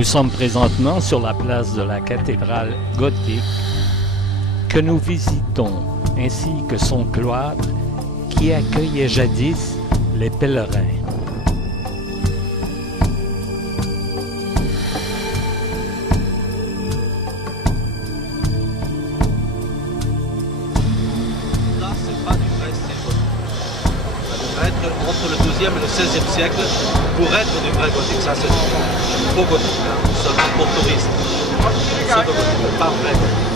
Nous sommes présentement sur la place de la cathédrale gothique que nous visitons, ainsi que son cloître qui accueillait jadis les pèlerins. Là, c'est pas du vrai style gothique. Ça devrait être entre le XIIe et le XVIe siècle pour être du vrai gothique. Ça, c'est du faux gothique, hein, seulement pour touristes. Pseudo-gothique, pas vrai gothique.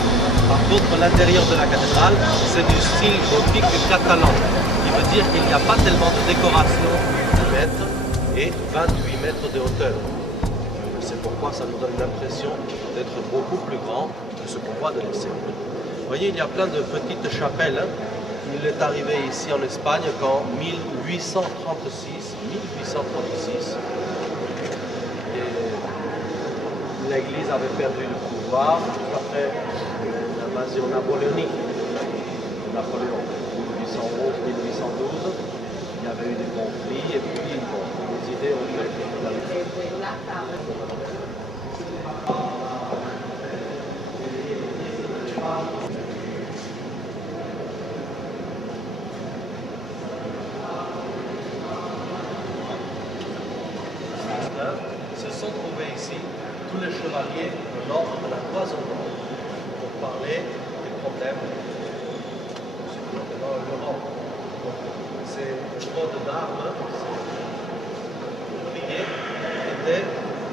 Par contre, l'intérieur de la cathédrale, c'est du style gothique catalan, qui veut dire qu'il n'y a pas tellement de décoration de mètres et 28 mètres de hauteur. C'est pourquoi ça nous donne l'impression d'être beaucoup plus grand que ce qu'on voit de l'extérieur. Vous voyez, il y a plein de petites chapelles. Il est arrivé ici en Espagne qu'en 1836, l'Église avait perdu le pouvoir après l'invasion napoléonique de Napoléon, 1811-1812. Il y avait eu des conflits et puis bon, les idées ont fait se sont trouvés ici tous les chevaliers de l'ordre de la Toison d'Or pour parler des problèmes de ce qu'on appelle l'Europe. Ces codes d'armes, ces boucliers, étaient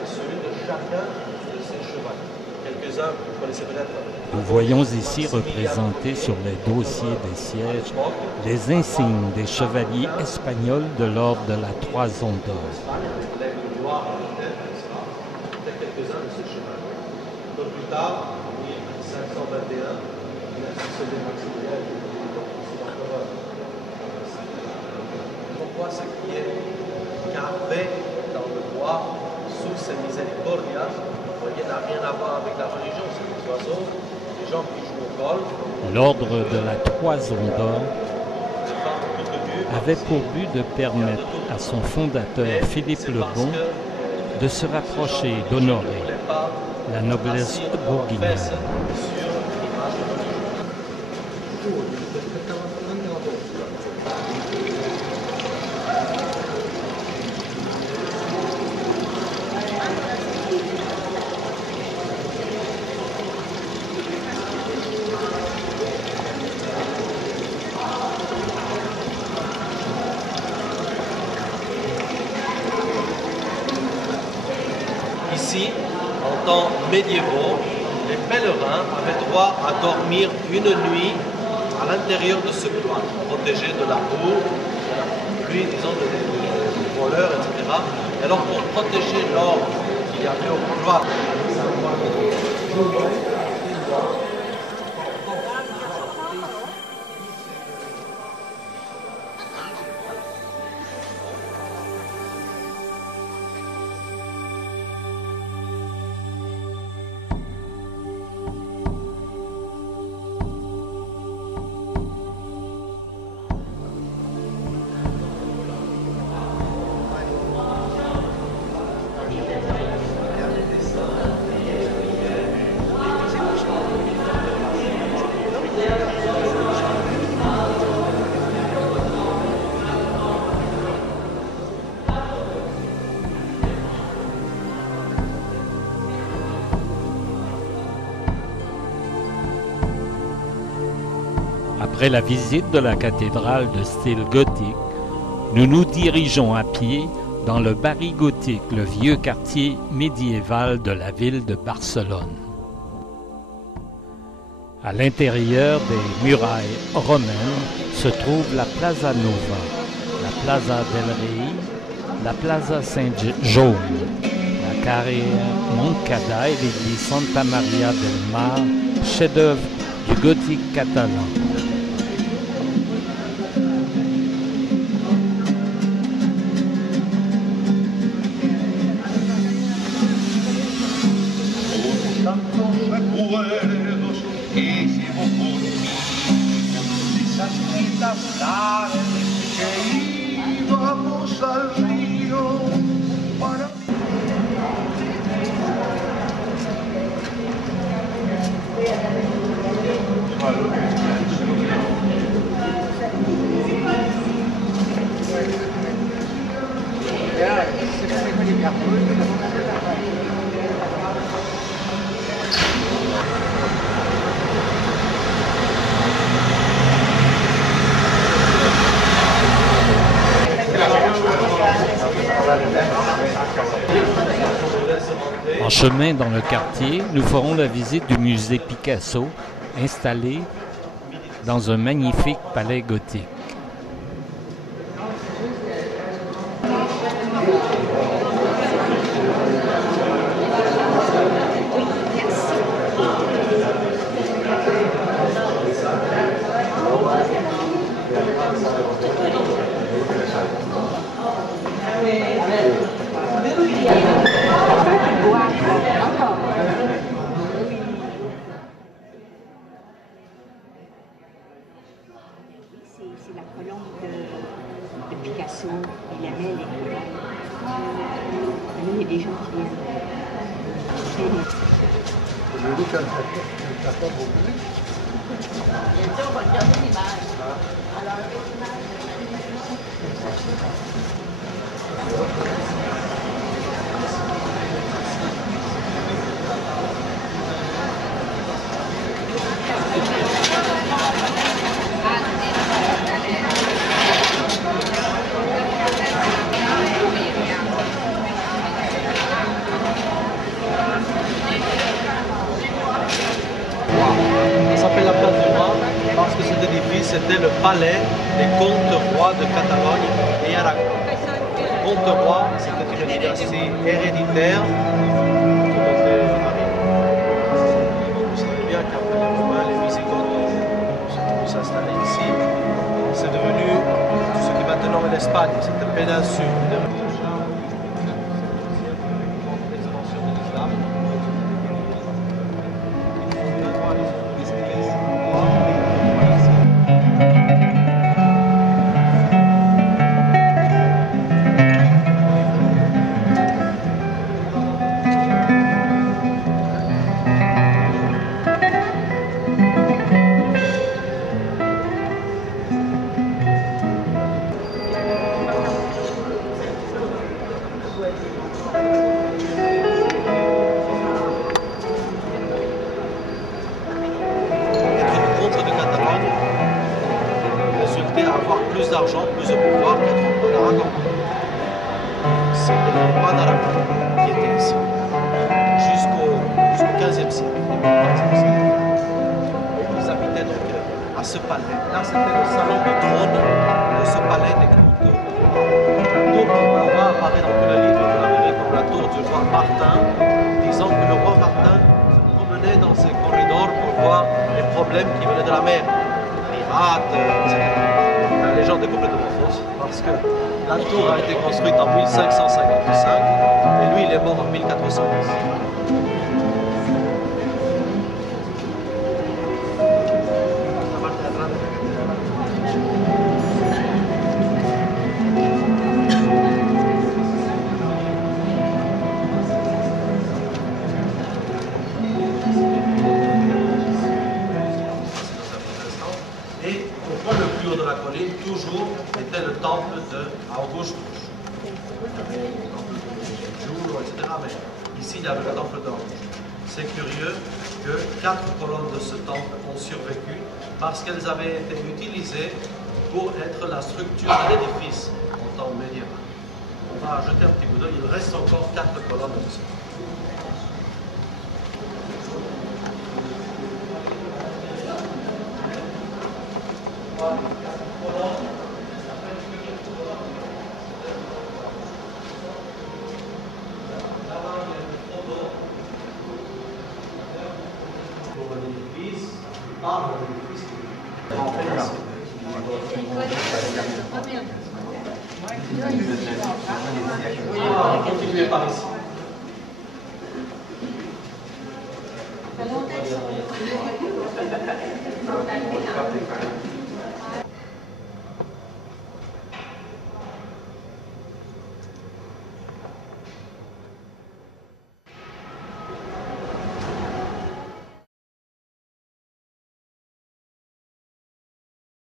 celui de chacun de ces chevaliers. Quelques-uns, vous connaissez peut-être. Nous voyons ici représentés sur les dossiers des sièges les insignes des chevaliers espagnols de l'ordre de la Toison d'Or. Quelques-uns de ces chevaliers. Un peu plus tard, en 1521, il a succédé Maximilien qui est l'empereur. Pourquoi ce qui est gravé dans le bois sous ces miséricordias, vous voyez, n'a rien à voir avec la religion, c'est des oiseaux, des gens qui jouent au golf. L'ordre de la Toison d'Or avait pour but de permettre à son fondateur Philippe le Bon de se rapprocher d'honorer la noblesse bourguignonne. Ici, en temps médiévaux, les pèlerins avaient droit à dormir une nuit à l'intérieur de ce cloître, protégé de la boue, de la pluie, disons, des voleurs, etc. Et alors, pour protéger l'or qu'il y avait au cloître, Après la visite de la cathédrale de style gothique, nous nous dirigeons à pied dans le barri gothique, le vieux quartier médiéval de la ville de Barcelone. À l'intérieur des murailles romaines se trouve la Plaza Nova, la Plaza del Rei, la Plaza Saint-Jaume, la Carrera Moncada et l'église Santa Maria del Mar, chef-d'œuvre du gothique catalan. En chemin dans le quartier, nous ferons la visite du musée Picasso, installé dans un magnifique palais gothique. C'est la colombe de Picasso. Il aimait les colombes. Il y a des gens qui viennent. On va regarder l'image. Ça s'appelle la place du roi parce que cet édifice c'était le palais des comtes rois de Catalogne et Aragon. Les comtes rois, c'était une dynastie héréditaire qui montait en Amérique. Vous savez bien qu'après les Romains, les Wisigoths sont tous installés ici. C'est devenu tout ce qui maintenant est l'Espagne, cette péninsule. Plus d'argent, plus de pouvoir qu'être empereur d'Aragon. C'était le roi d'Aragon qui était ici jusqu'au XVe siècle. Ils habitaient donc à ce palais. Là, c'était le salon de trône de ce palais des comtes. Donc, là apparaît dans tous les livres, vous la verrez comme la tour du roi Martin, disant que le roi Martin se promenait dans ces corridors pour voir les problèmes qui venaient de la mer, pirates, etc. La légende est complètement fausse parce que la tour a été construite en 1555 et lui il est mort en 1410. Et au point le plus haut de la colline, toujours, était le temple d'Auguste, Joule, etc. Mais ici, il y avait le temple d'Auguste. C'est curieux que 4 colonnes de ce temple ont survécu parce qu'elles avaient été utilisées pour être la structure de l'édifice en temps médiéval. On va jeter un petit coup d'œil, il reste encore 4 colonnes de ce temple. Continuez par ici.